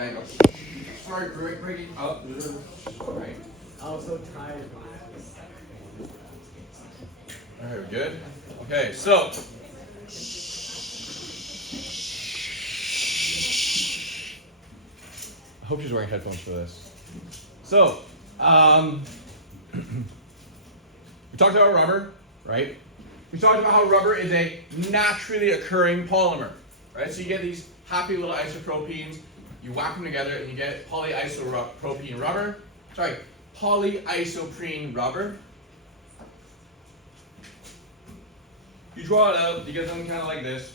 then go, start breaking up. Right? I was so tired. All right, good. Okay, so. I hope she's wearing headphones for this. So, we talked about rubber, right? We talked about how rubber is a naturally occurring polymer, right? So you get these happy little isopropenes, you whack them together, and you get polyisoprene rubber. Sorry, polyisoprene rubber. You draw it out, you get something kind of like this.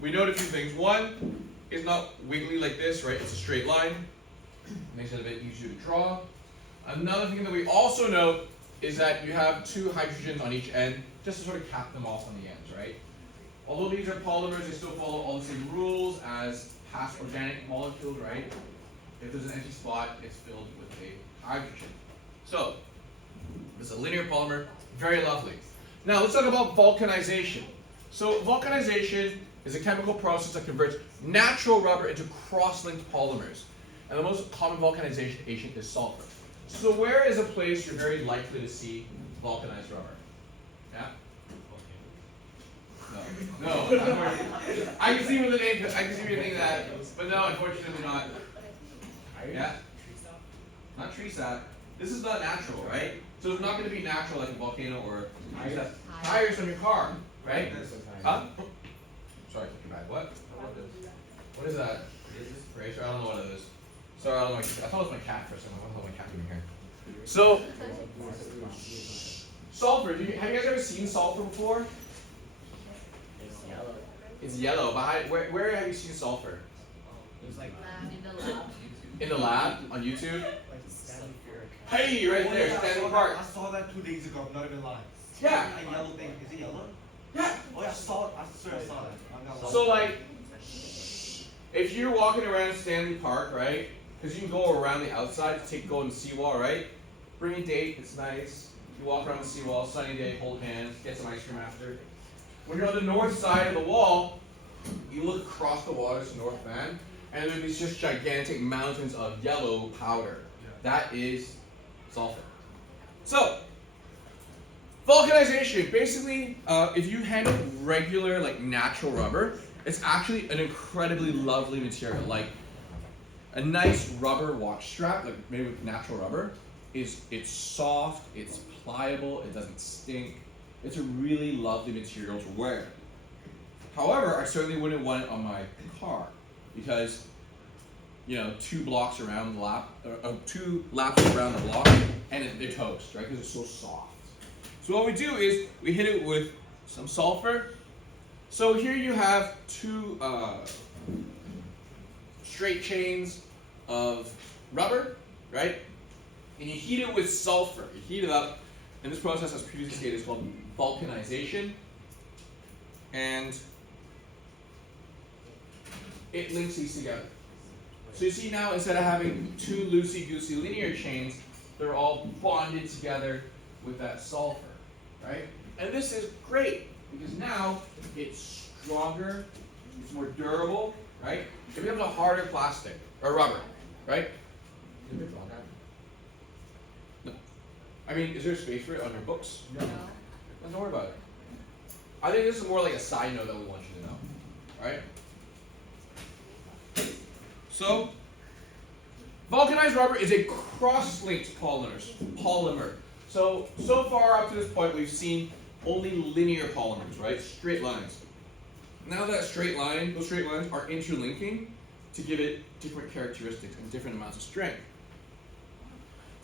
We note a few things. One, it's not wiggly like this, right? It's a straight line. Makes it a bit easier to draw. Another thing that we also note is that you have two hydrogens on each end, just to sort of cap them off on the ends, right? Although these are polymers, they still follow all the same rules as past organic molecules, right? If there's an empty spot, it's filled with a hydrogen. So, this is a linear polymer, very lovely. Now let's talk about vulcanization. So vulcanization is a chemical process that converts natural rubber into cross-linked polymers. And the most common vulcanization agent is sulfur. So where is a place you're very likely to see vulcanized rubber? Yeah? No. Unfortunately. I can see with the name. I can see you think that, but no, unfortunately not. Yeah. Not tree sap. This is not natural, right? So it's not going to be natural like a volcano or tires on your car, right? Huh? Sorry, too bad. What? What is that? Racer? I don't know what it is. Sorry, I don't know. I thought it was my cat for a second. I don't know my cat doing here. So, sulfur. Have you guys ever seen sulfur before? It's yellow. It's yellow. Where have you seen sulfur? It's like in the lab. In the lab on YouTube. like Stanley Fury. Hey, right there, Stanley Park. I saw that 2 days ago. I'm not even lying. Yeah. A yellow thing. Is it yellow? Yeah. Oh, yeah, I saw it. I swear I saw that. I'm not lying. So like, if you're walking around Stanley Park, right? Because you can go around the outside to go on the seawall, right? Bring a date. It's nice. You walk around the seawall, sunny day, hold hands, get some ice cream after. When you're on the north side of the wall, you look across the water to North Van, and there's these just gigantic mountains of yellow powder. That is sulfur. So, vulcanization. Basically, if you handle regular, like natural rubber, it's actually an incredibly lovely material. Like a nice rubber watch strap, like made with natural rubber, it's soft, it's pliable, it doesn't stink. It's a really lovely material to wear. However, I certainly wouldn't want it on my car because, 2 blocks around the lap, 2 laps around the block, and they're toast, right? Because it's so soft. So what we do is we hit it with some sulfur. So here you have 2 straight chains of rubber, right? And you heat it with sulfur. You heat it up, and this process, as previously stated, is called vulcanization. And it links these together. So you see now, instead of having 2 loosey-goosey linear chains, they're all bonded together with that sulfur, right? And this is great, because now it's stronger, it's more durable, right? It becomes a harder plastic, or rubber, right? No. I mean, is there space for it on your books? No. Then don't worry about it. I think this is more like a side note that we want you to know, right? So, vulcanized rubber is a cross-linked polymer. So far up to this point, we've seen only linear polymers, right? Straight lines. Now those straight lines are interlinking to give it different characteristics and different amounts of strength.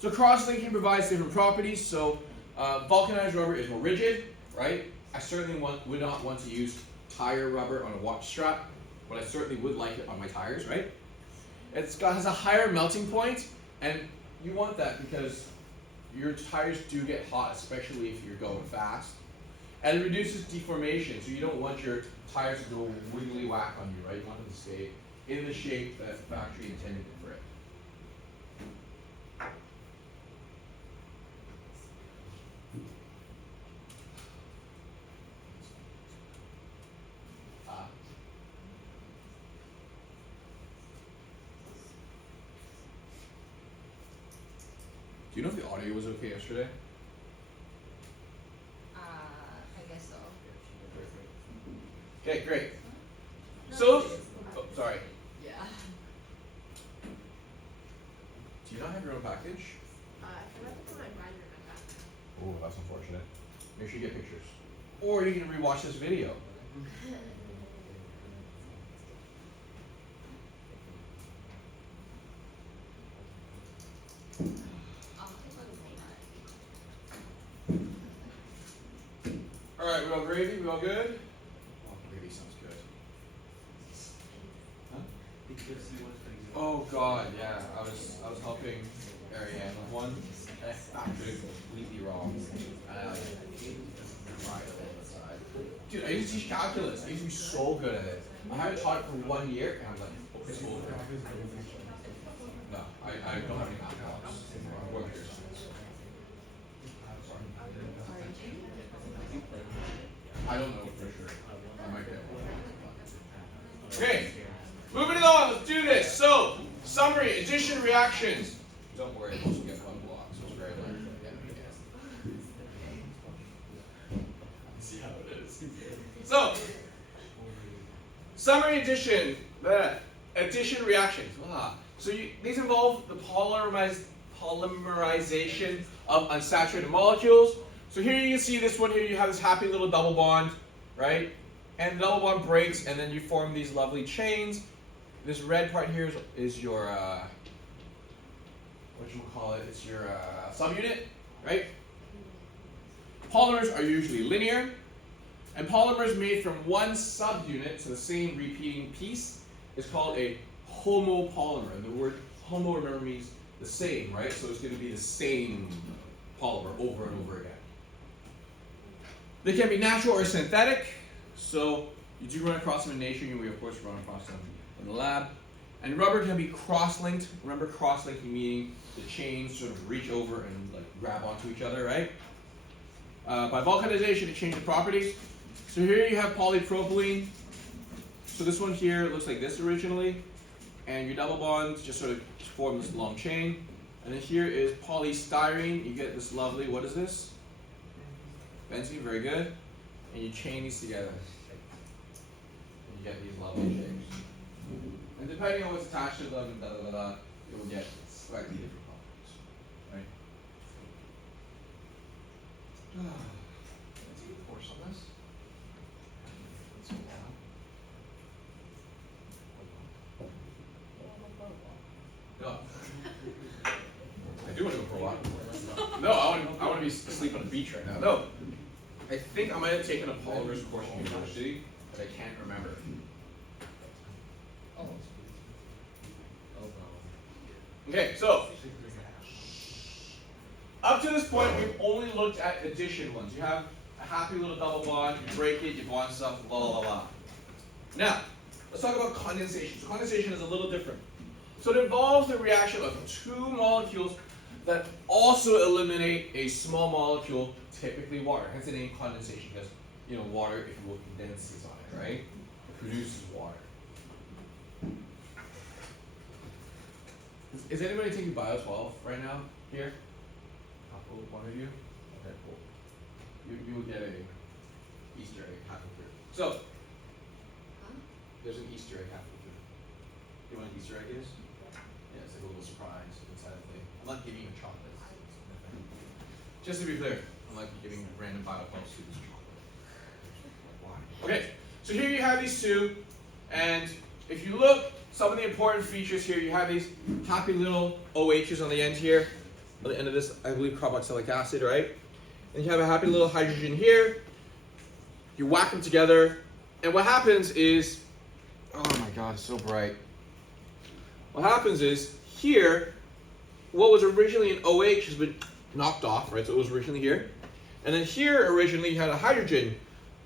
So cross-linking provides different properties. So vulcanized rubber is more rigid, right? I certainly would not want to use tire rubber on a watch strap, but I certainly would like it on my tires, right? Has a higher melting point, and you want that because your tires do get hot, especially if you're going fast. And it reduces deformation, so you don't want your tires to go wiggly whack on you, right? You want them to stay in the shape that the factory intended for it. Do you know if the audio was okay yesterday? I guess so. Okay, great. No, So, it's oh, sorry. Yeah. Do you not have your own package? I forgot to put my binder in my backpack. Oh, that's unfortunate. Make sure you get pictures. Or you can rewatch this video. Alright, we all gravy? We all good? Oh, gravy sounds good. Huh? Oh god, yeah. I was helping Ariane with one. And I factored it completely wrong. And I cried a little aside. Dude, I used to teach calculus. I used to be so good at it. I haven't taught it for 1 year and I'm like, oh, it's over. No, I don't have any calculus. What years? I don't know for sure. I might get one. Okay, moving along, let's do this. So, summary, addition, reactions. Don't worry, most will get one block, so it's very likely to get it again. See how it is. So, summary, addition, addition, reactions. So these involve the polymerization of unsaturated molecules. So here you can see this one here, you have this happy little double bond, right? And the double bond breaks and then you form these lovely chains. This red part here is your, what you call it, it's your subunit, right? Polymers are usually linear, and polymers made from one subunit, so the same repeating piece, is called a homopolymer. And the word homo, remember, means the same, right? So it's going to be the same polymer over and over again. They can be natural or synthetic, so you do run across them in nature, and we of course run across them in the lab. And rubber can be cross-linked. Remember, cross-linking meaning the chains sort of reach over and like grab onto each other, right? By vulcanization, it changes the properties. So here you have polypropylene. So this one here looks like this originally, and your double bonds just sort of form this long chain. And then here is polystyrene. You get this lovely, what is this? Benzene, very good. And you chain these together. And you get these lovely shapes. And depending on what's attached to them, it will get slightly different properties. Right? Let's take a course on this. No. I do want to go for a walk. No, I want to be asleep on the beach right now. No. I think I might have taken a polymers course in university, but I can't remember. Oh. Okay, so up to this point, we've only looked at addition ones. You have a happy little double bond, you break it, you bond stuff, la la la la. Now, let's talk about condensation. So condensation is a little different. So it involves the reaction of two molecules that also eliminate a small molecule, typically water. Hence the name condensation, because water, if you will, condenses on it, right? It produces water. Is anybody taking Bio 12 right now here? One of you? Okay, cool. You will get a Easter egg halfway through. So, there's an Easter egg halfway through. You know what an Easter egg is? Yeah, it's like a little surprise inside the thing. I'm not giving you chocolate. Just to be clear, I'm not giving random Bio 12 students chocolate. Why? Okay, so here you have these two, and if you look, some of the important features here, you have these happy little OHs on the end here. On the end of this, I believe carboxylic acid, right? And you have a happy little hydrogen here. You whack them together, and what happens is, oh my god, it's so bright. What happens is, here, what was originally an OH has been knocked off, right? So it was originally here. And then here, originally, you had a hydrogen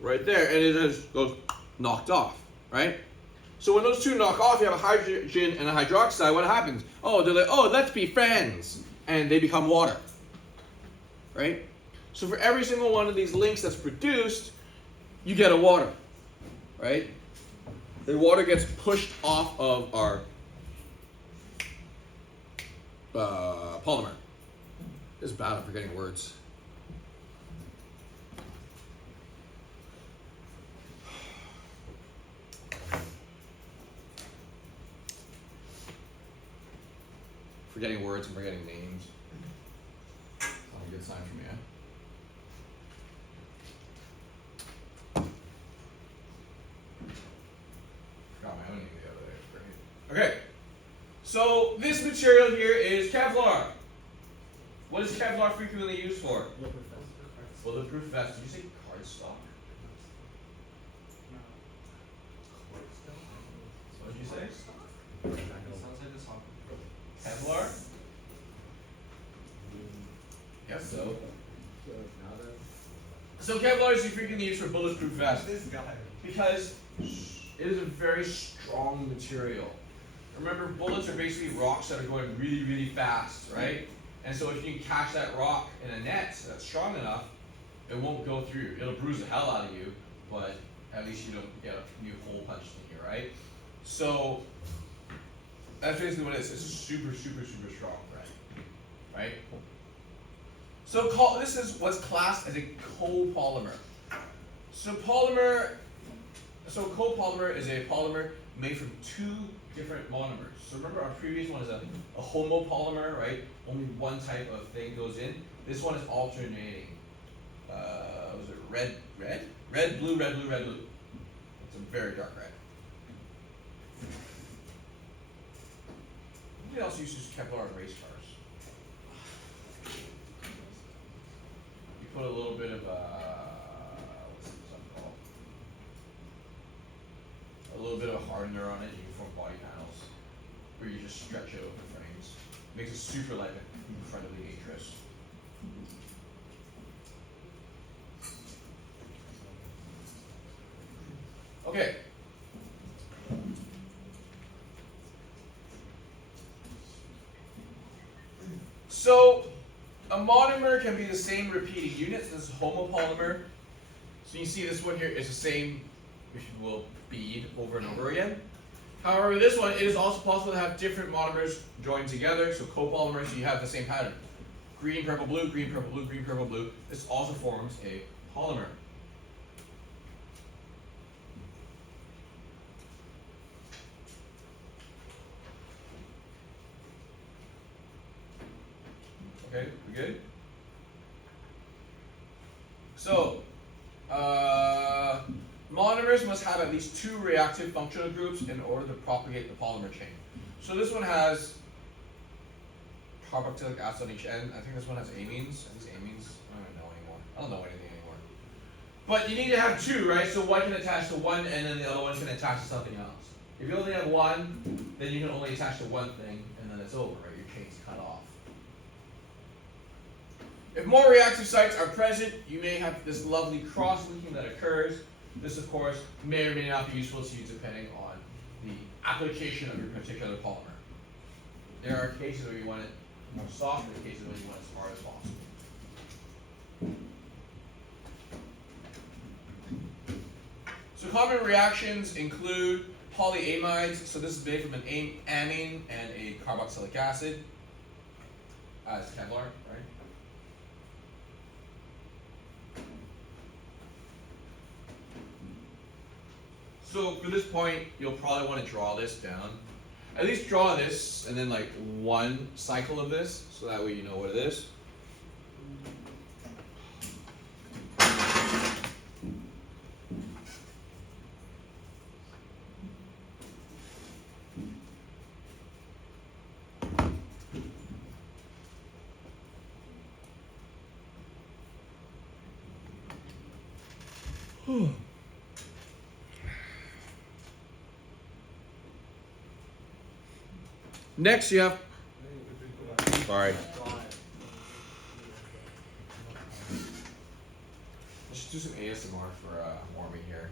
right there, and it just goes knocked off, right? So when those two knock off, you have a hydrogen and a hydroxide, what happens? Oh, they're like, oh, let's be friends. And they become water, right? So for every single one of these links that's produced, you get a water, right? The water gets pushed off of our polymer. It's bad at forgetting words. Forgetting words and forgetting names. Not a good sign for me, eh? Forgot my own name the other day. Great. Okay. So this material here is Kevlar. What is Kevlar frequently used for? Bulletproof vest. Did you say cardstock? What did you say? Sounds like a song. Kevlar? Guess so. So Kevlar is frequently used for bulletproof vests This guy. because it is a very strong material. Remember, bullets are basically rocks that are going really, really fast, right? And so if you can catch that rock in a net that's strong enough, it won't go through. It'll bruise the hell out of you, but at least you don't get a new hole punched in you, right? So that's basically what it is. It's a super, super, super strong thread, right? So this is what's classed as a copolymer. So copolymer is a polymer made from two different monomers. So remember our previous one is a homopolymer, right? Only one type of thing goes in. This one is alternating. Was it red, blue, red, blue, red, blue. It's a very dark red. Nobody else uses Kevlar in race cars. You put a little bit of what's this stuff called? A little bit of a hardener on it. You can form body panels, or you just stretch it over the frames. Makes it super light and incredibly dangerous. Okay. So a monomer can be the same repeating units. This is homopolymer. So you see this one here is the same, if you will, bead over and over again. However, this one, it is also possible to have different monomers joined together. So copolymers, so you have the same pattern. Green, purple, blue, green, purple, blue, green, purple, blue. This also forms a polymer. Okay, we good? So, monomers must have at least two reactive functional groups in order to propagate the polymer chain. So this one has carboxylic acid on each end. I think this one has amines. I think amines. I don't know anymore. I don't know anything anymore. But you need to have two, right? So one can attach to one, and then the other one can attach to something else. If you only have one, then you can only attach to one thing, and then it's over, right? Your chain's cut off. If more reactive sites are present, you may have this lovely cross-linking that occurs. This, of course, may or may not be useful to you depending on the application of your particular polymer. There are cases where you want it more soft, and there are cases where you want it as hard as possible. So common reactions include polyamides. So this is made from an amine and a carboxylic acid, as Kevlar, right? So for this point, you'll probably want to draw this down. At least draw this, and then like one cycle of this, so that way you know what it is. Next, you have. Sorry. Let's just do some ASMR for warming here.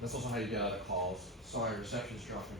That's also how you get out of calls. Sorry, reception's dropping.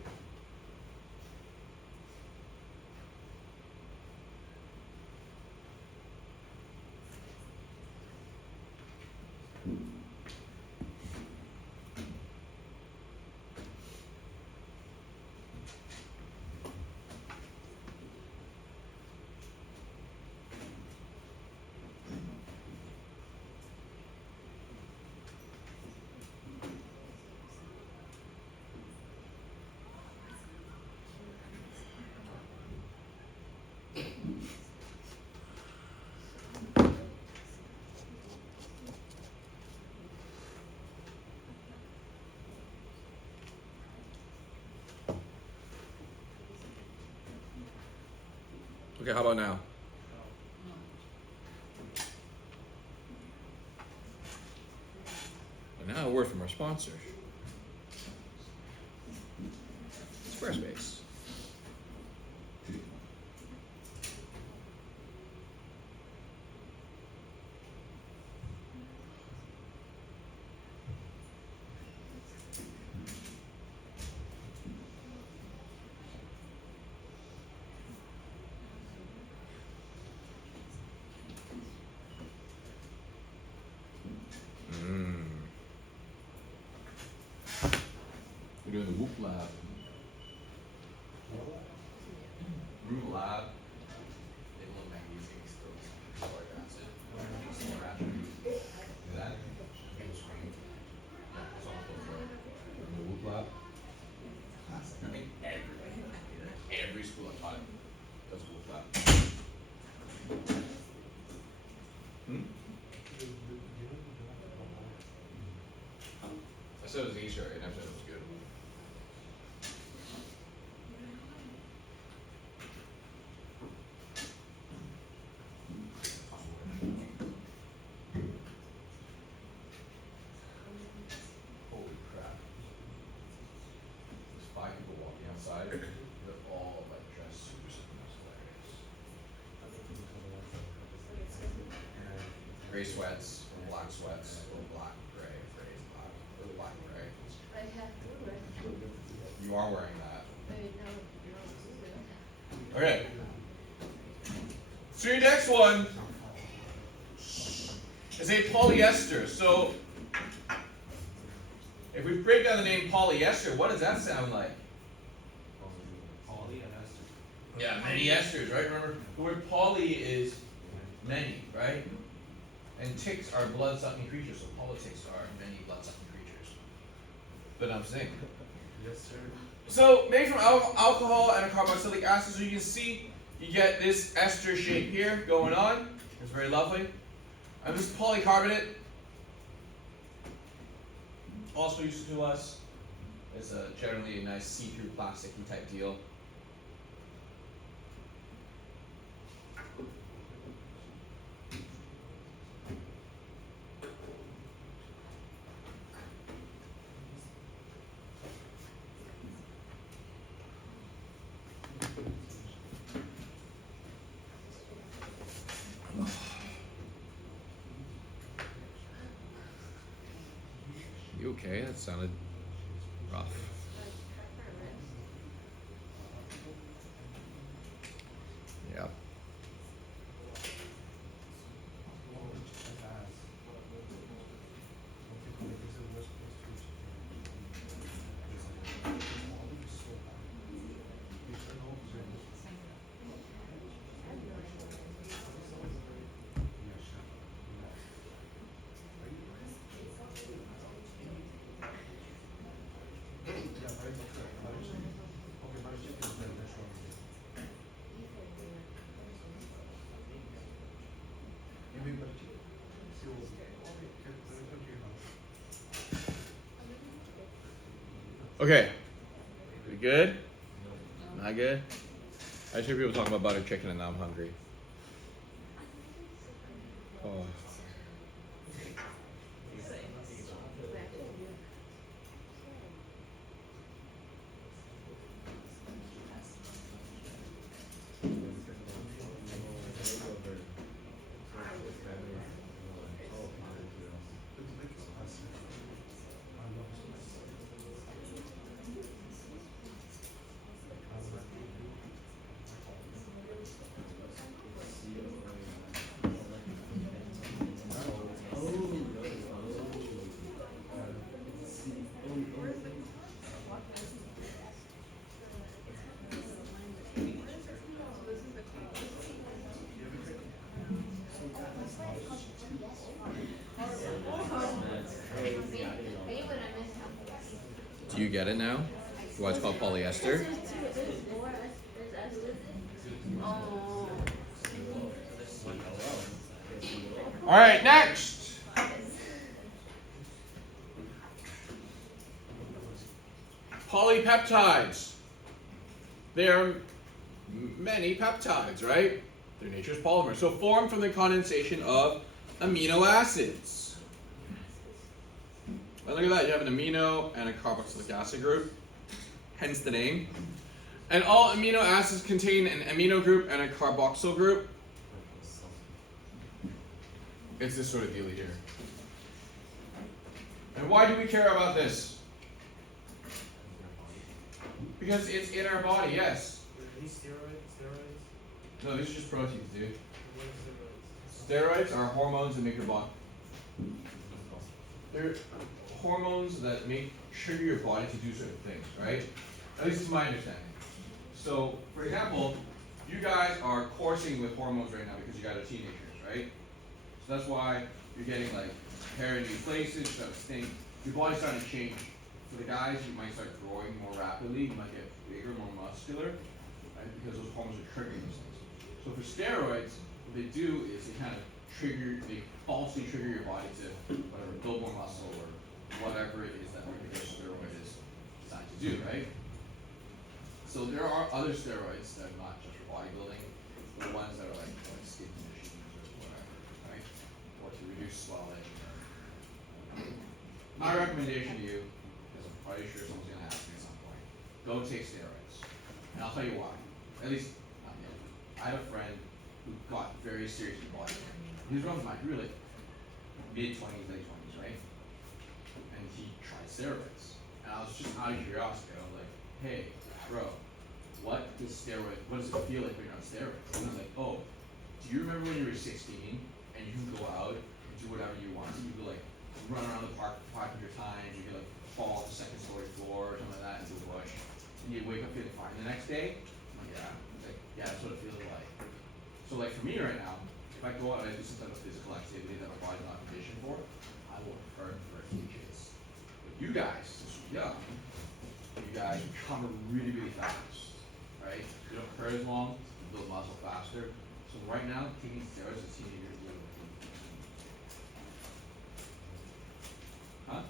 Okay, how about now? And now a word from our sponsor, Squarespace. We're doing the Whoop Lab. Room Lab. They look magnesium boric acid. Do that. People scream. That's all I'm looking for. The Whoop Lab. Classic. I think every school I've taught does Whoop Lab. I said it was easier, and I said it was good. Holy crap. There's 5 people walking outside. They're all like dressed super simple. That's hilarious. Gray sweats, or black sweats, or black, gray, gray, black, or black, gray. I have to wear. You are wearing that. No. Okay. So your next one is a polyester. So if we break down the name polyester, what does that sound like? Poly and ester. Yeah, many esters, right? Remember, the word poly is many, right? And ticks are blood-sucking creatures, so politics are many blood-sucking creatures. But I'm saying. Yes, sir. So, made from alcohol and a carboxylic acid, so you can see you get this ester shape here going on. It's very lovely. And this polycarbonate, also used to us. It's generally a nice see-through plasticky type deal. You okay? That sounded rough. Yeah. Okay. We good? Not good? I hear people talking about butter chicken and now I'm hungry. Oh. Do you get it now? Why it's called polyester? All right, next. Polypeptides. They are many peptides, right? They're nature's polymers. So formed from the condensation of amino acids. And look at that, you have an amino and a carboxylic acid group, hence the name. And all amino acids contain an amino group and a carboxyl group. It's this sort of deal here. And why do we care about this? Because it's in our body, yes. Are these steroids? No, these are just proteins, dude. What are steroids? Steroids are hormones that make your body. They're hormones that trigger your body to do certain things, right? At least it's my understanding. So, for example, you guys are coursing with hormones right now because you guys are teenagers, right? So that's why you're getting like hair in new places, stuff stink. Your body's starting to change. For the guys, you might start growing more rapidly. You might get bigger, more muscular, right? Because those hormones are triggering those things. So for steroids, what they do is they kind of they falsely trigger your body to whatever, build more muscle or whatever it is that particular steroid is designed to do, right? So there are other steroids that are not just for bodybuilding, but the ones that are like skin conditions or whatever, right? Or to reduce swelling. My recommendation to you, because I'm pretty sure someone's gonna ask me at some point, go take steroids. And I'll tell you why. At least, not yet. I had a friend who got very serious in bodybuilding. He was around my really mid-20s, late 20s, right? And he tried steroids. And I was just out of curiosity. I was like, hey, bro, what does it feel like when you're on steroids? And I was like, oh, do you remember when you were 16 and you can go out and do whatever you want? You could like run around the park 500 times, you could like fall off the second story floor or something like that into a bush. And you'd wake up feeling fine the next day. I'm like, yeah. He's like, yeah, that's what it feels like. So like for me right now, if I go out and I do some type of physical activity that my body's not conditioned for, I will hurt for ages. But you guys, since you're young, you guys recover really, really fast, right? You don't hurt as long, you build muscle faster. So right now, taking steroids is teenagers is really good. Huh?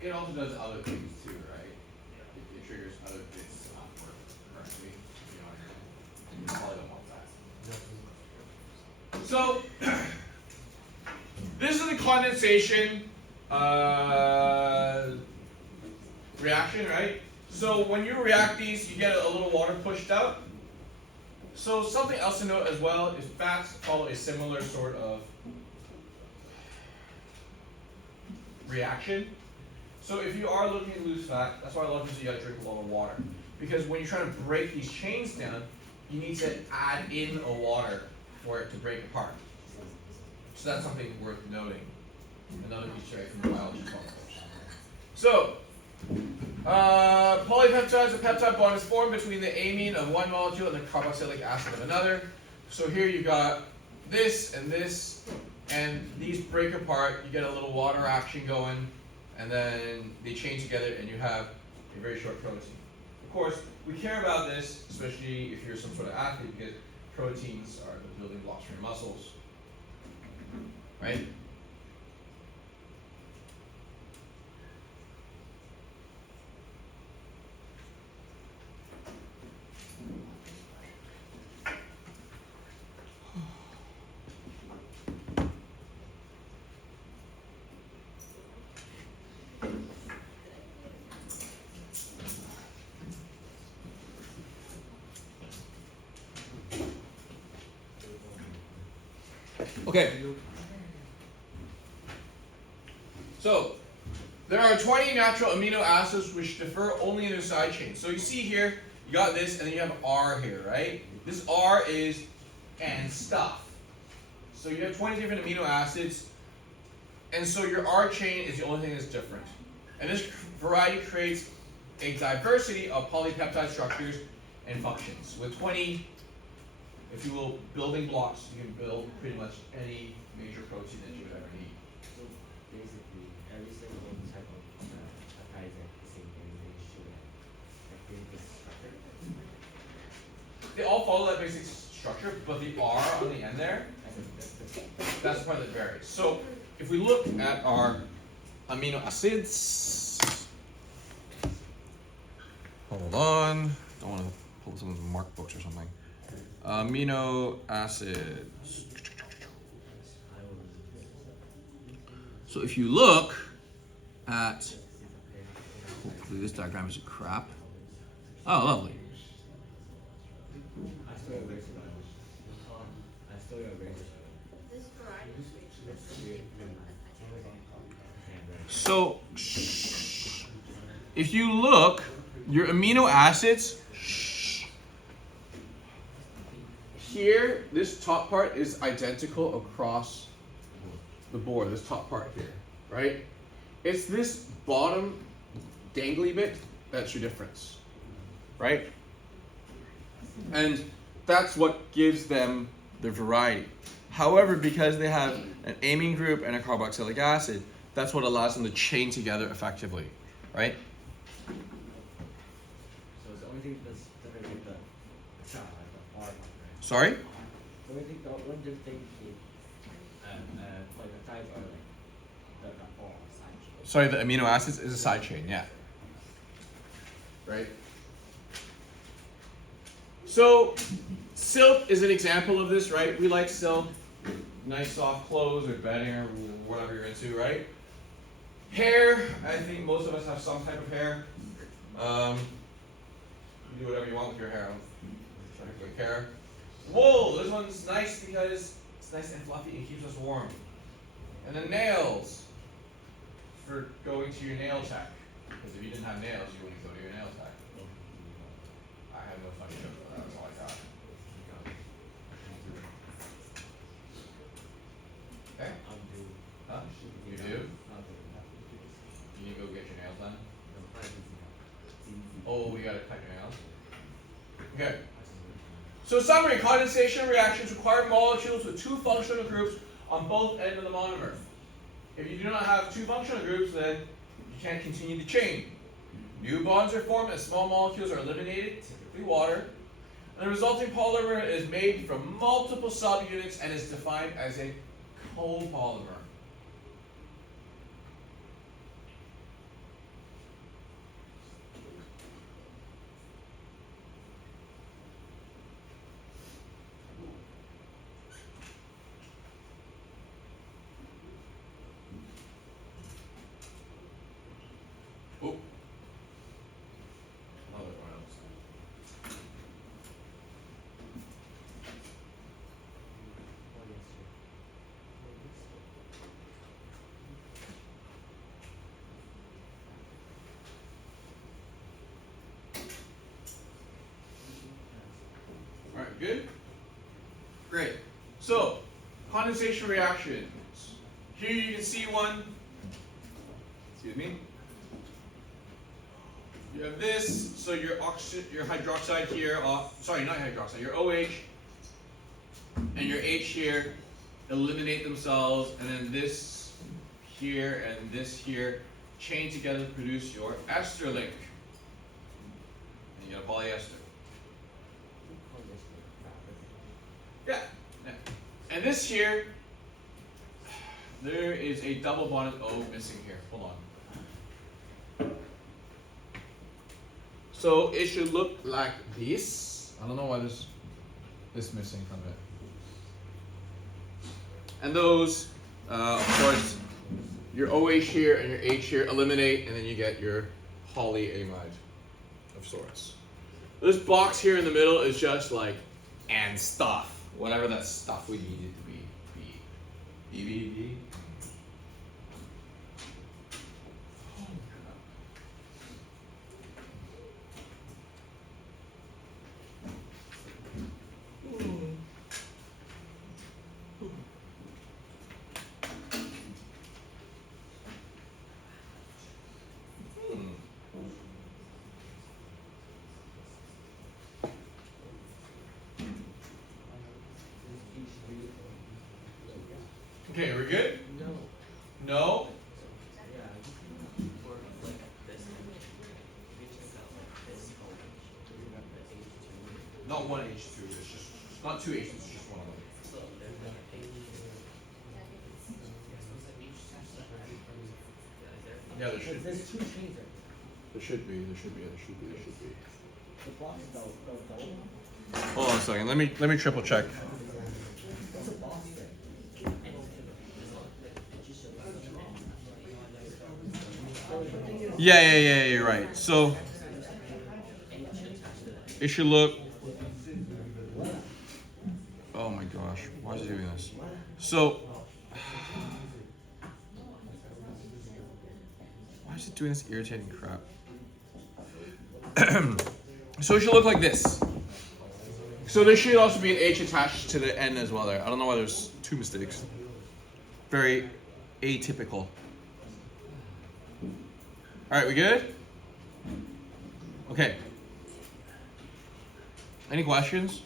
It also does other things too, right? It triggers other bits to not work correctly. You know what I mean? You probably don't want that. So, this is the condensation reaction, right? So when you react these, you get a little water pushed out. So something else to note as well is fats follow a similar sort of reaction. So if you are looking to lose fat, that's why a lot of people say you gotta drink a lot of water. Because when you're trying to break these chains down, you need to add in a water for it to break apart. So that's something worth noting. Another piece right from the biology course. So, polypeptides, a peptide bond is formed between the amine of one molecule and the carboxylic acid of another. So here you got this, and these break apart, you get a little water action going, and then they chain together and you have a very short protein. Of course, we care about this, especially if you're some sort of athlete, because proteins are the building blocks for your muscles, right? Okay. So, there are 20 natural amino acids which differ only in their side chains. So you see here, you got this, and then you have R here, right? This R is and stuff. So you have 20 different amino acids, and so your R chain is the only thing that's different. And this variety creates a diversity of polypeptide structures and functions. With 20, if you will, building blocks, you can build pretty much any major protein that you would ever need. So basically, every single type of peptide is like the same thing. They should have like this structure. They all follow that basic structure, but the R on the end there, that's the part that varies. So if we look at our amino acids. Hold on. Don't want to pull someone's mark books or something. Amino acids. So if you look at, hopefully this diagram isn't crap. Oh, lovely. This variety switch. So if you look, your amino acids here, this top part is identical across the board, this top part here, right? It's this bottom dangly bit that's your difference, right? And that's what gives them the variety. However, because they have an amine group and a carboxylic acid, that's what allows them to chain together effectively, right? So it's the only thing that's different with the R part, right? Sorry? So I think the one different thing is like the type or like the R side. Sorry, the amino acids is a side chain, yeah. Right? So, silk is an example of this, right? We like silk, nice soft clothes or bedding or whatever you're into, right? Hair, I think most of us have some type of hair. You do whatever you want with your hair. I'm trying to quick hair. Wool, this one's nice because it's nice and fluffy and keeps us warm. And then nails, for going to your nail tech. Because if you didn't have nails, you wouldn't go to your nail tech. I have no funny joke about that, that's all I got. Okay? Huh? You do? You need to go get your nails done? Oh, we gotta cut your nails? Okay. So summary, condensation reactions require molecules with two functional groups on both ends of the monomer. If you do not have two functional groups, then you can't continue the chain. New bonds are formed as small molecules are eliminated, typically water. And the resulting polymer is made from multiple subunits and is defined as a copolymer. Oh. Another one else. Alright, good? Great. So, condensation reactions. Here you can see one. Excuse me. You have this, so your hydroxide here, sorry, not hydroxide, your OH and your H here eliminate themselves, and then this here and this here chain together to produce your ester link. And you get a polyester. Yeah. And this here, there is a double bonded O missing here. Hold on. So it should look like this. I don't know why this missing from it. And those, of course, your OH here and your H here eliminate, and then you get your polyamide of sorts. This box here in the middle is just like and stuff, whatever that stuff we need it to be. B. Okay, we're good? No? Not one H2, it's just not two H's, it's just one of them. Yeah, there should be. There's 2 chains right There should be. there. The box don't double. Hold on a second. Let me triple check. What's a box thing? Yeah, you're right. So it should look. Oh my gosh, why is it doing this? So why is it doing this irritating crap? So it should look like this. So there should also be an H attached to the end as well there. I don't know why there's 2 mistakes. Very atypical. All right, we good? Okay. Any questions?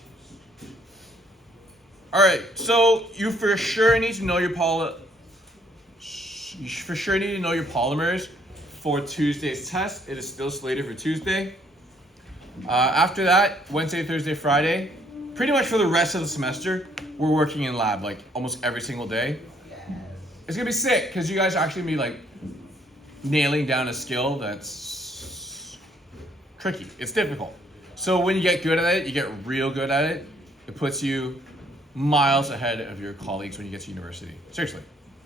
All right, so you for sure need to know your polymers for Tuesday's test. It is still slated for Tuesday. After that, Wednesday, Thursday, Friday, pretty much for the rest of the semester, we're working in lab like almost every single day. It's gonna be sick because you guys are actually gonna be like nailing down a skill that's tricky. It's difficult. So when you get good at it, you get real good at it. It puts you miles ahead of your colleagues when you get to university. Seriously.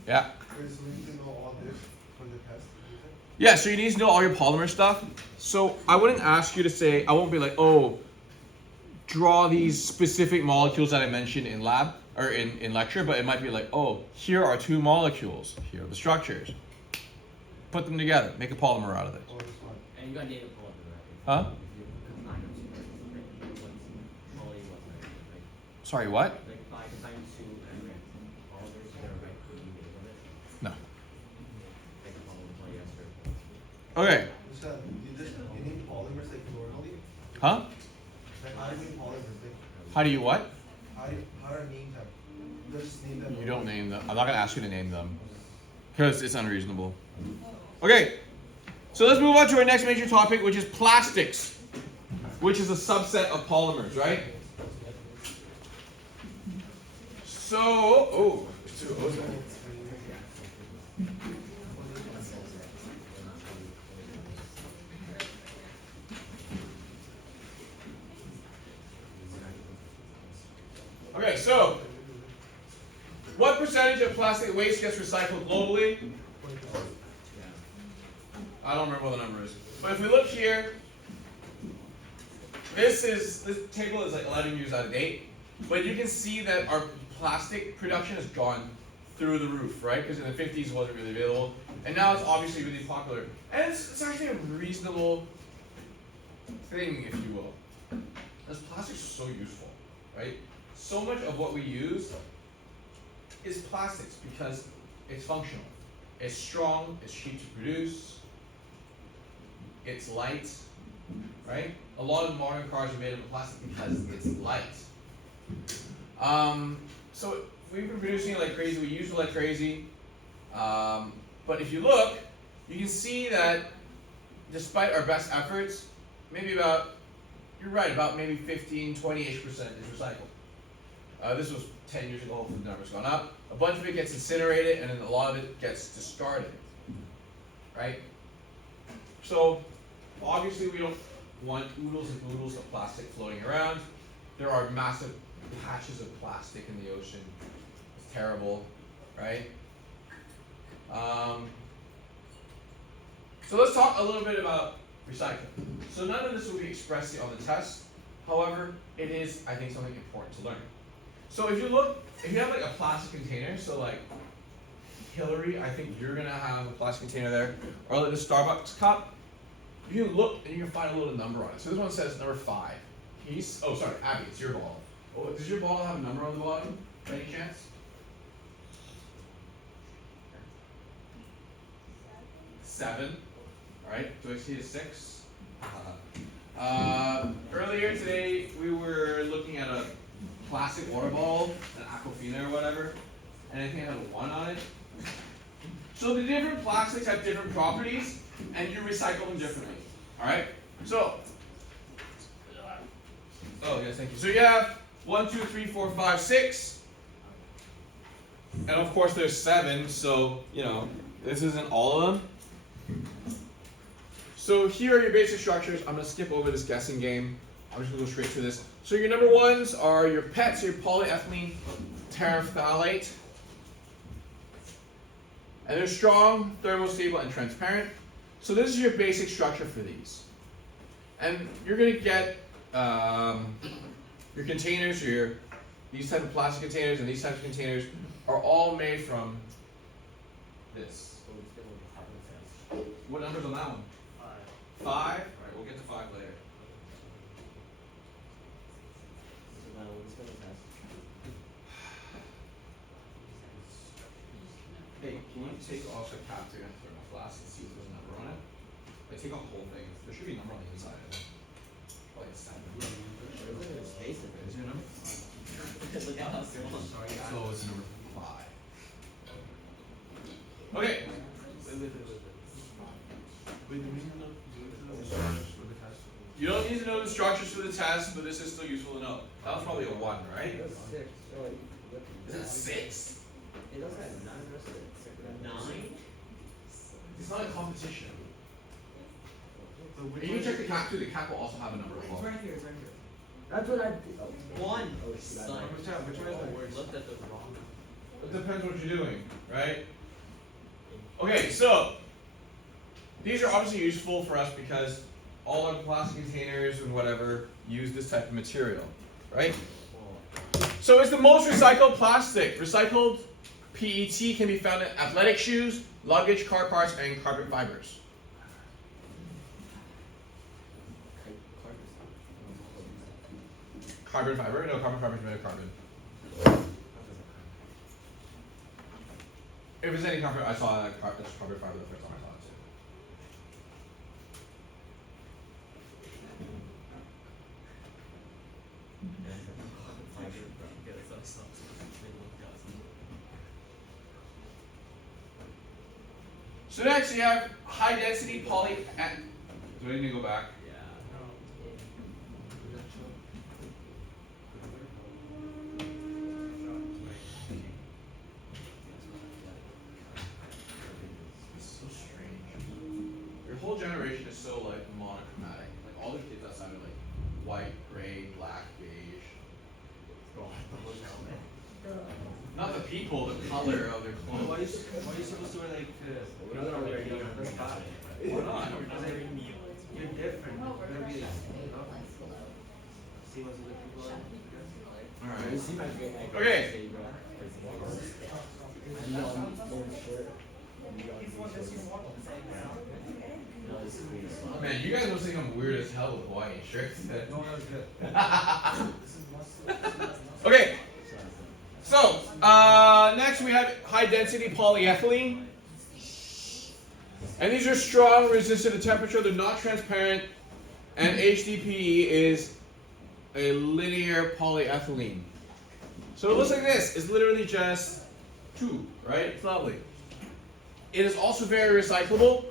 Yeah. Wait, so we need to know all this for the test? You said? Yeah, so you need to know all your polymer stuff. So I wouldn't ask you to say, I won't be like, oh, draw these specific molecules that I mentioned in lab or in lecture, but it might be like, oh, here are 2 molecules. Here are the structures. Put them together. Make a polymer out of it. Oh, this one. And you got data polymer, right? Huh? If you combine them together, right? What's poly, what's right? Sorry, what? Like by combining 2 polymers together, right? Would you be able to No. like polyester? Okay. You said you need polymers like normally? Huh? Like how do you mean polymers? Like How do you what? how do you name them? You just name them. You don't name them. I'm not gonna ask you to name them because it's unreasonable. Okay, so let's move on to our next major topic, which is plastics, which is a subset of polymers, right? So, oh, it's too ozone. Okay, so what percentage of plastic waste gets recycled globally? I don't remember what the number is. But if we look here, this table is like 11 years out of date. But you can see that our plastic production has gone through the roof, right? Because in the 50s it wasn't really available. And now it's obviously really popular. And it's actually a reasonable thing, if you will. Because plastics are so useful, right? So much of what we use is plastics because it's functional. It's strong, it's cheap to produce, it's light, right? A lot of modern cars are made of plastic because it's light. So we've been producing it like crazy, we use it like crazy. But if you look, you can see that despite our best efforts, maybe about, you're right, about maybe 15, 20-ish% is recycled. This was 10 years ago, hopefully the number's gone up. A bunch of it gets incinerated and then a lot of it gets discarded, right? So obviously we don't want oodles and oodles of plastic floating around. There are massive patches of plastic in the ocean. It's terrible, right? So let's talk a little bit about recycling. So none of this will be expressly on the test. However, it is, I think, something important to learn. So if you look, if you have like a plastic container, so like Hillary, I think you're gonna have a plastic container there, or like the Starbucks cup, if you look and you can find a little number on it. So this one says number 5. Oh, sorry, Abby, it's your bottle. Oh, does your bottle have a number on the bottom, by any chance? 7. All right, do I see a 6? Earlier today, we were looking at a plastic water bottle, an Aquafina or whatever, and I think it had a 1 on it. So the different plastics have different properties, and you recycle them differently. All right. So, oh yes, thank you. So you have 1, 2, 3, 4, 5, 6, and of course there's 7. So you know this isn't all of them. So here are your basic structures. I'm gonna skip over this guessing game. I'm just gonna go straight to this. So your number ones are your PETs, your polyethylene terephthalate. And they're strong, thermostable, and transparent. So this is your basic structure for these. And you're gonna get your containers, these type of plastic containers and these types of containers are all made from this. So it's gonna be carbon cells. What number's on that one? 5. 5? Alright, we'll get to 5 later. So now we're just gonna test. Hey, can you take off the cap to answer my flask and see if there's a number on it? Like take off the whole thing. There should be a number on the inside of it. Like 7. There's a space in Is there a number? there. Look how small. Sorry, so it's number 5. Okay. Wait, do we need to know the structures for the test? You don't need to know the structures for the test, but this is still useful to know. That was probably a 1, right? It was 6. So like, Is it a 6? it does have 9 or 6. 9? It's not a competition. So And which you one can check the cap too. The cap will also have a number as well. here, it's right here. That's what I did. One. Oh, shit, I Son. lied. Which one is the worst? Looked at the wrong. It depends what you're doing, right? Okay, so these are obviously useful for us because all our plastic containers and whatever use this type of material, right? So it's the most recycled plastic. Recycled PET can be found in athletic shoes, luggage, car parts, and carpet fibers. Carbon fiber? No, carbon fiber is made of carbon. If it's any carbon, I saw that carbon fiber the first time I saw it too. So next you have high density poly. Do I need to go back? It's so strange. Your whole generation is so like monochromatic. Like all the kids outside are like white, gray, black, beige. Not the people, the color of their clothes. Why are you supposed to wear like We're not already on the spot. Why not? you're different. You're gonna be see what's other people are. You Alright. see my great Okay. Man, you guys must think I'm weird as hell with Hawaiian shirts. No, that's good. Okay, so next we have high density polyethylene. And these are strong, resistant to temperature, they're not transparent, and HDPE is a linear polyethylene. So it looks like this, it's literally just two, right? It's lovely. It is also very recyclable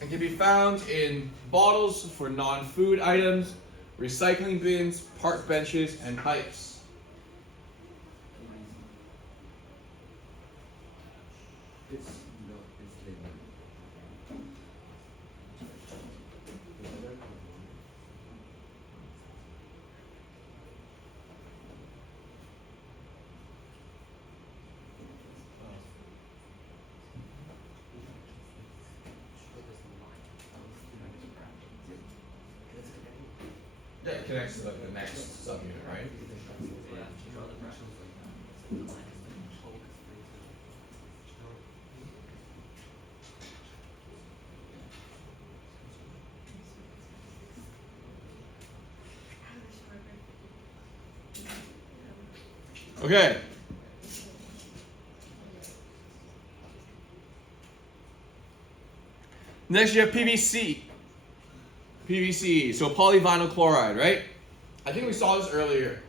and can be found in bottles for non-food items, recycling bins, park benches, and pipes. It's no, it's linear. Yeah, it connects to the next subunit, right? Okay. Next you have PVC. PVC, so polyvinyl chloride, right? I think we saw this earlier.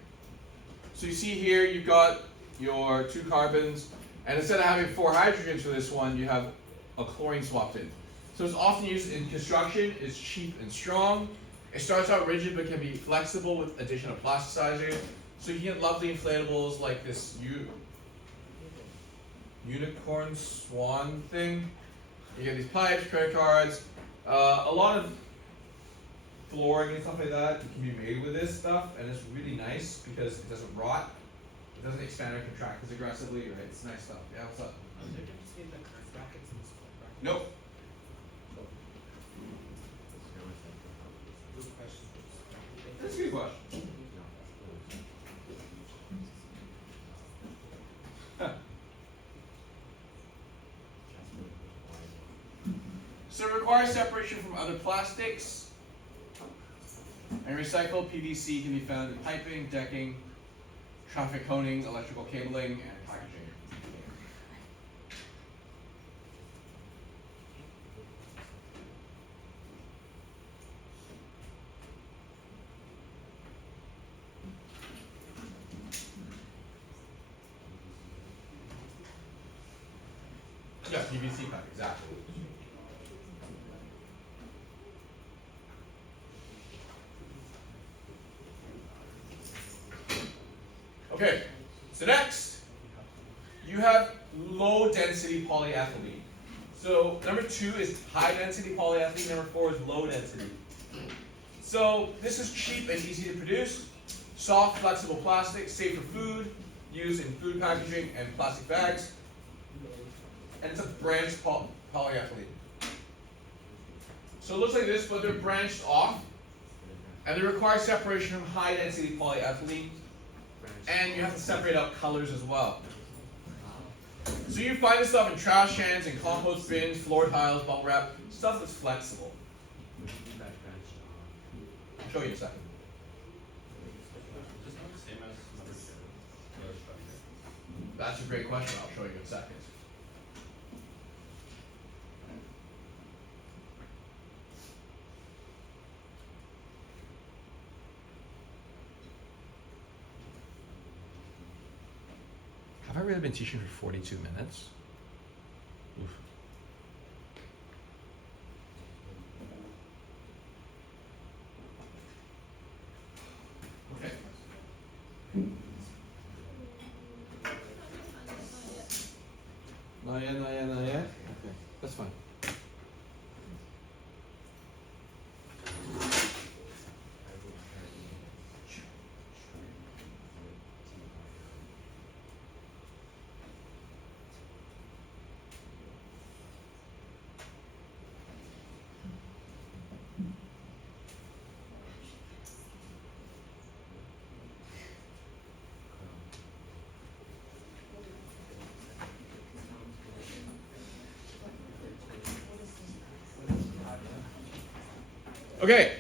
So you see here you've got your two carbons, and instead of having 4 hydrogens for this one, you have a chlorine swapped in. So it's often used in construction, it's cheap and strong. It starts out rigid but can be flexible with addition of plasticizer. So you can get lovely inflatables like this unicorn swan thing. You get these pipes, credit cards. A lot of flooring and stuff like that can be made with this stuff, and it's really nice because it doesn't rot, it doesn't expand or contract as aggressively, right? It's nice stuff. Yeah, what's up? Are there difference between the curved brackets and the square brackets? Nope. Good question. That's a good question. So it requires separation from other plastics, and recycled PVC can be found in piping, decking, traffic conings, electrical cabling, and packaging. Yeah, PVC pipe, exactly. Okay, so next, you have low density polyethylene. So number 2 is high density polyethylene, number 4 is low density. So this is cheap and easy to produce. Soft, flexible plastic, safe for food, used in food packaging and plastic bags. And it's a branched polyethylene. So it looks like this, but they're branched off. And they require separation from high density polyethylene. And you have to separate out colors as well. So you find this stuff in trash cans and compost bins, floor tiles, bubble wrap, stuff that's flexible. I'll show you in a second. Is this not the same as number 2? The other structure? That's a great question. I'll show you in a second. Have I really been teaching for 42 minutes? Oof. Okay. Not yet, not yet, not yet? Okay, that's fine. Okay,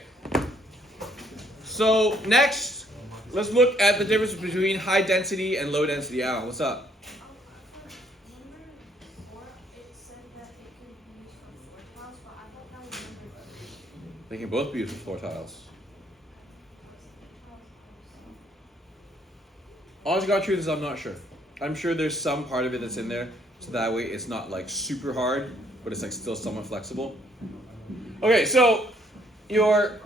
so next, let's look at the difference between high density and low density. Al, what's up? They can both be used for floor tiles. Honest to God truth is I'm not sure. I'm sure there's some part of it that's in there, so that way it's not like super hard, but it's like still somewhat flexible. Okay, so your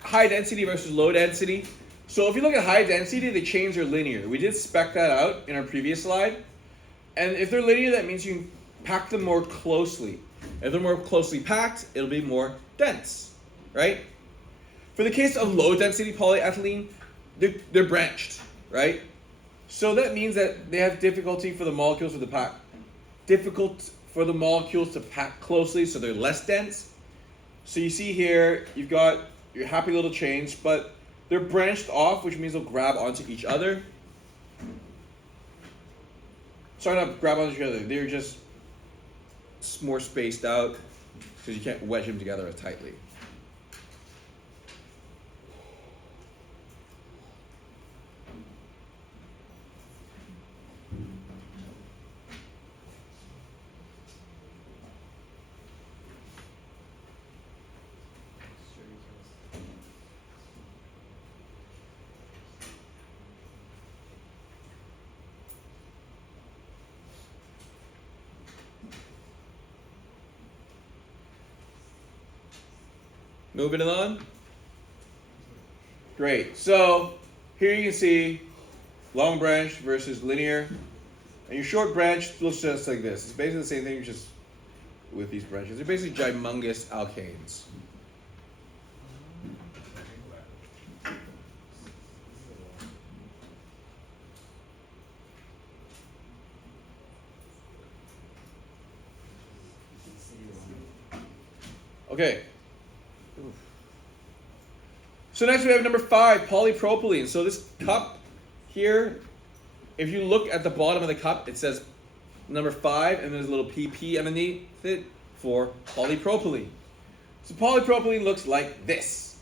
high density versus low density. So if you look at high density, the chains are linear. We did spec that out in our previous slide. And if they're linear, that means you can pack them more closely. If they're more closely packed, it'll be more dense, right? For the case of low density polyethylene, they're branched, right? So that means that they have difficulty for the molecules to pack closely, so they're less dense. So you see here, you've got your happy little chains, but they're branched off, which means they'll grab onto each other. Sorry, not grab onto each other. They're just more spaced out because you can't wedge them together as tightly. Moving on. Great. So here you can see long branch versus linear. And your short branch looks just like this. It's basically the same thing, just with these branches. They're basically gymongous alkanes. Okay. So next we have number 5, polypropylene. So this cup here, if you look at the bottom of the cup, it says number 5, and there's a little PP underneath it for polypropylene. So polypropylene looks like this.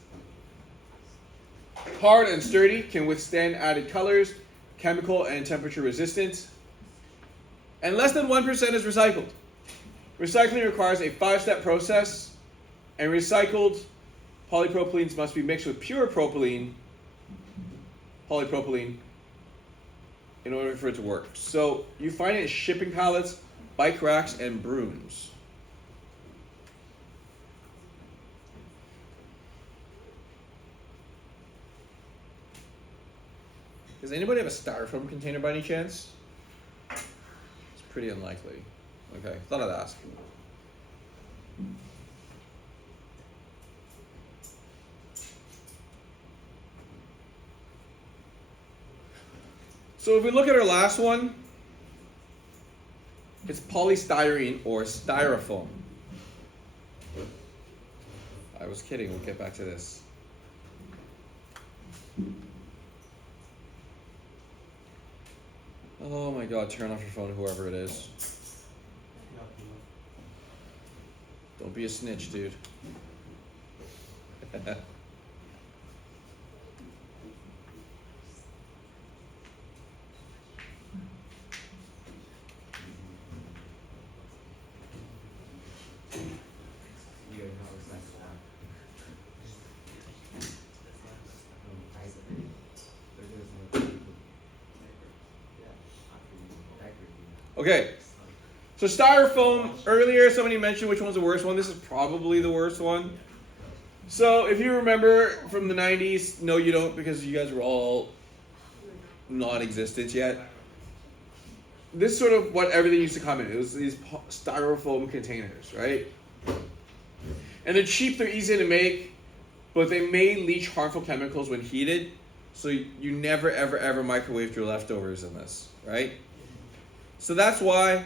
Hard and sturdy, can withstand added colors, chemical and temperature resistant, and less than 1% is recycled. Recycling requires a 5-step process, and recycled polypropylenes must be mixed with pure polypropylene, in order for it to work. So you find it in shipping pallets, bike racks, and brooms. Does anybody have a styrofoam container by any chance? It's pretty unlikely. Okay, thought I'd ask. So if we look at our last one, it's polystyrene or styrofoam. I was kidding, we'll get back to this. Oh my god, turn off your phone, whoever it is. Don't be a snitch, dude. Okay, so styrofoam, earlier somebody mentioned which one's the worst one. This is probably the worst one. So if you remember from the 90s, no you don't because you guys were all non-existent yet. This is sort of what everything used to come in. It was these styrofoam containers, right? And they're cheap, they're easy to make, but they may leach harmful chemicals when heated. So you never ever microwave your leftovers in this, right? So that's why